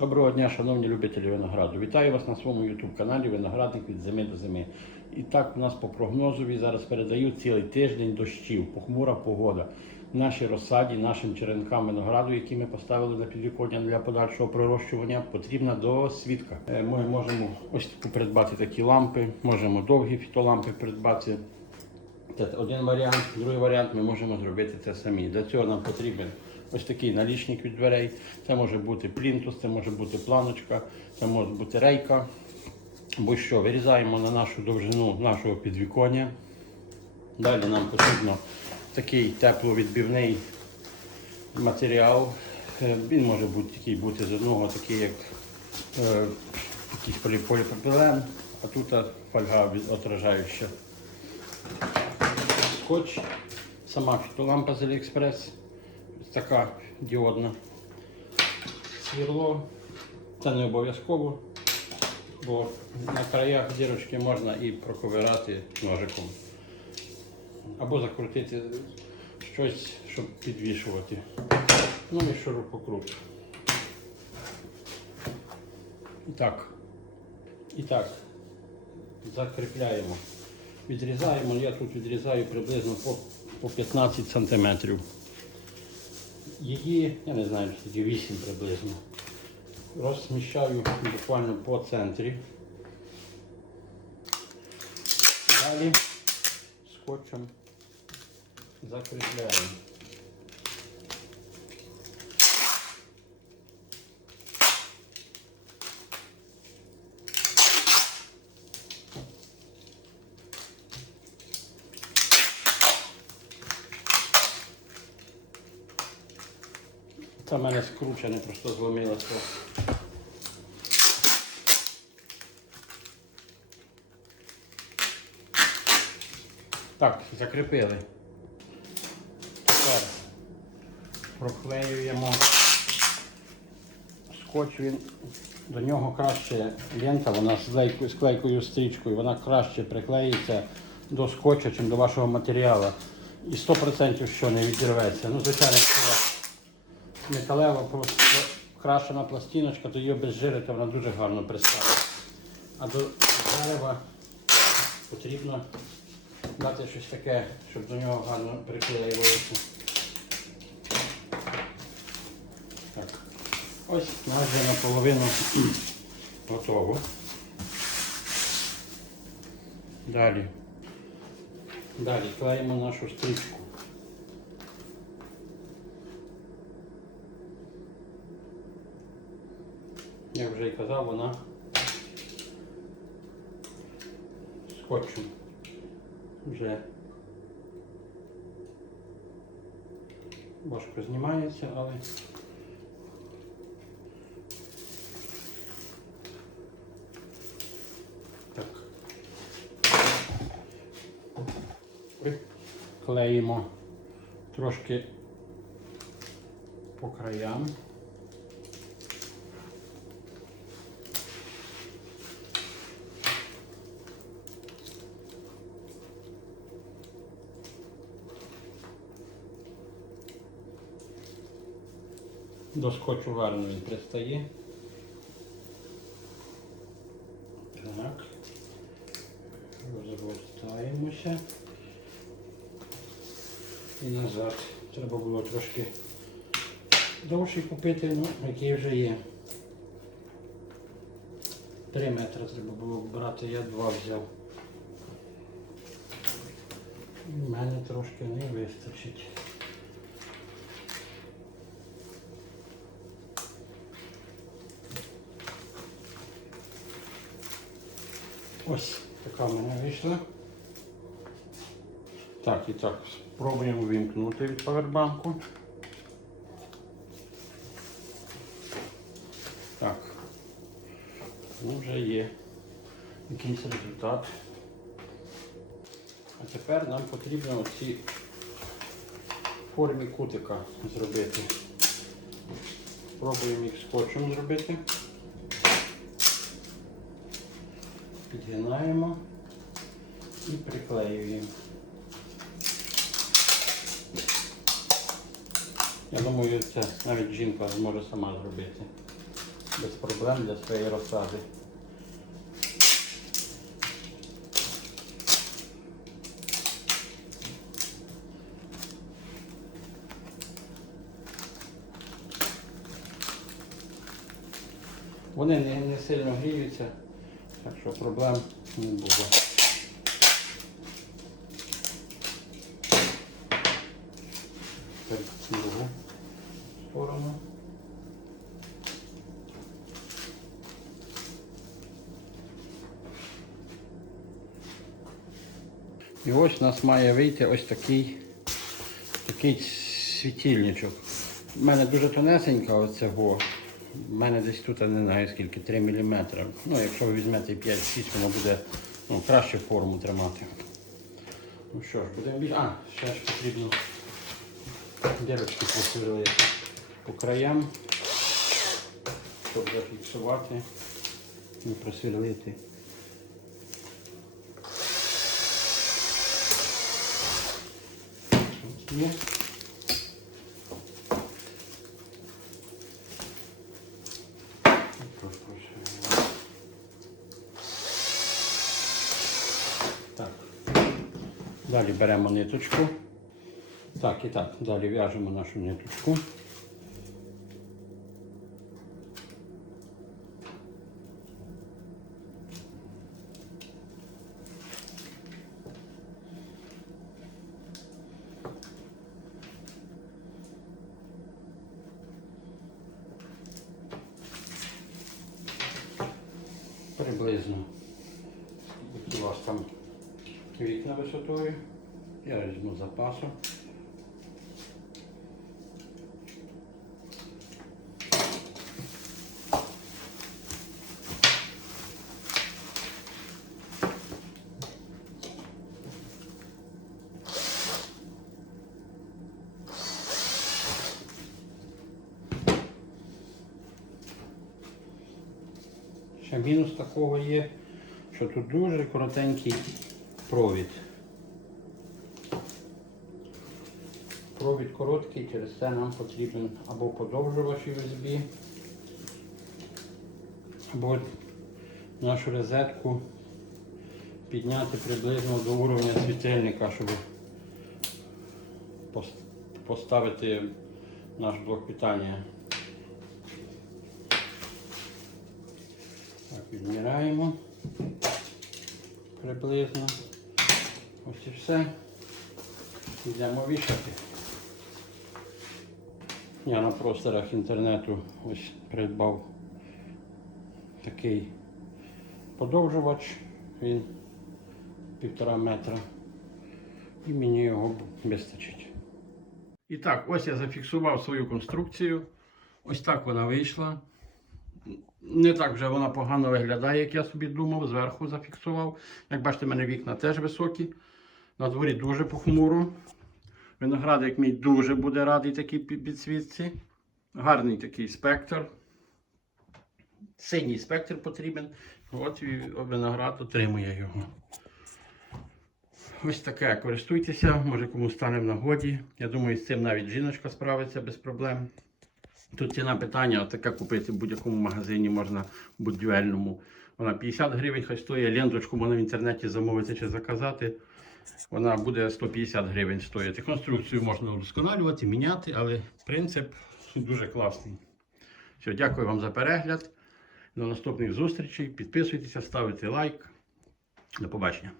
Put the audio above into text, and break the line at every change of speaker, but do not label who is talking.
Доброго дня, шановні любителі винограду. Вітаю вас на своєму YouTube каналі Виноградник від зими до зими. І так, у нас по прогнозові зараз передають цілий тиждень дощів, похмура погода. Нашій розсаді, нашим черенкам винограду, які ми поставили на підвіконня для подальшого пророщування, потрібна досвідка. Е, Ми можемо ось придбати такі лампи, можемо довгі фітолампи придбати. Це один варіант. Другий варіант ми можемо зробити це самі. Для цього нам потрібен ось такий налічник від дверей. Це може бути плінтус, це може бути планочка, це може бути рейка. Або що, вирізаємо на нашу довжину нашого підвіконня. Далі нам потрібно такий тепловідбивний матеріал. Е, Він може бути такий бути з одного, такий як е, якийсь полі- поліпропілен, а тут фольга від- отражаюча скотч, сама фітолампа з Аліекспрес, така діодна. Свірло. Це не обов'язково, бо на краях дірочки можна і проковирати ножиком. Або закрутити щось, щоб підвішувати. Ну і шурупокрут. І так. І так. Закріпляємо. Відрізаємо, я тут відрізаю приблизно по, по 15 см. Її, я не знаю, тоді 8 приблизно. Розміщаю буквально по центрі. Далі скотчем закріпляємо. Це в мене скручене, просто зломилося. Так, закріпили. Тепер проклеюємо скотч, він до нього краще лента, вона з лейкою, клейкою стрічкою, вона краще приклеїться до скотча, ніж до вашого матеріалу. І 100% що не відірветься. Ну, звичайно, якщо металева просто крашена пластиночка, то її обезжирити вона дуже гарно приставить. А до дерева потрібно дати щось таке, щоб до нього гарно приклеювалося. Так. Ось майже наполовину готово. Далі. Далі клеїмо нашу стрічку. Як вже і казав, вона скотчем вже важко знімається, але так. Клеїмо трошки по краям. До скотчу гарно він пристає. Так. Розгортаємося. І назад. Треба було трошки довший купити, ну, який вже є. Три метри треба було брати, я два взяв. У мене трошки не вистачить. Ось така в мене вийшла. Так, і так, спробуємо вимкнути від павербанку. Так. Ну, вже є якийсь результат. А тепер нам потрібно оці формі кутика зробити. Спробуємо їх скотчем зробити. Підгинаємо і приклеюємо. Я думаю, це навіть жінка зможе сама зробити. без проблем для своєї розсади. Вони не, не сильно гріються, так що проблем не буде. Тепер другу сторону. І ось у нас має вийти ось такий, такий світильничок. У мене дуже тонесенька оцього. У мене десь тут, я не знаю скільки, 3 мм. Ну, якщо ви візьмете 5-6, воно буде ну, краще форму тримати. Ну що ж, будемо більше. А, ще ж потрібно дірочки посверлити по краям, щоб зафіксувати і просверлити. Тут є. Далі беремо ниточку. Так, і так, далі в'яжемо нашу ниточку. Приблизно. Які у вас там вікна висотою. Я візьму запасу. Ще мінус такого є, що тут дуже коротенький провід. Провід короткий, через це нам потрібен або подовжувач USB, або нашу розетку підняти приблизно до уровня світильника, щоб поставити наш блок питання. Так, відміряємо приблизно. І все. Йдемо вішати. Я на просторах інтернету ось придбав такий подовжувач. Він півтора метра. І мені його вистачить. І так, ось я зафіксував свою конструкцію. Ось так вона вийшла. Не так вже вона погано виглядає, як я собі думав, зверху зафіксував. Як бачите, в мене вікна теж високі. На дворі дуже похмуро. Виноградик мій дуже буде радий такій підсвітці. Гарний такий спектр. Синій спектр потрібен. От виноград отримує його. Ось таке. Користуйтеся, може комусь стане в нагоді. Я думаю, з цим навіть жіночка справиться без проблем. Тут ціна питання, таке купити в будь-якому магазині можна в будівельному. Вона 50 гривень, хай стоїть. Ленточку можна в інтернеті замовити чи заказати. Вона буде 150 гривень стоїти. Конструкцію можна удосконалювати, міняти, але принцип дуже класний. Все, дякую вам за перегляд. До наступних зустрічей. Підписуйтеся, ставте лайк. До побачення.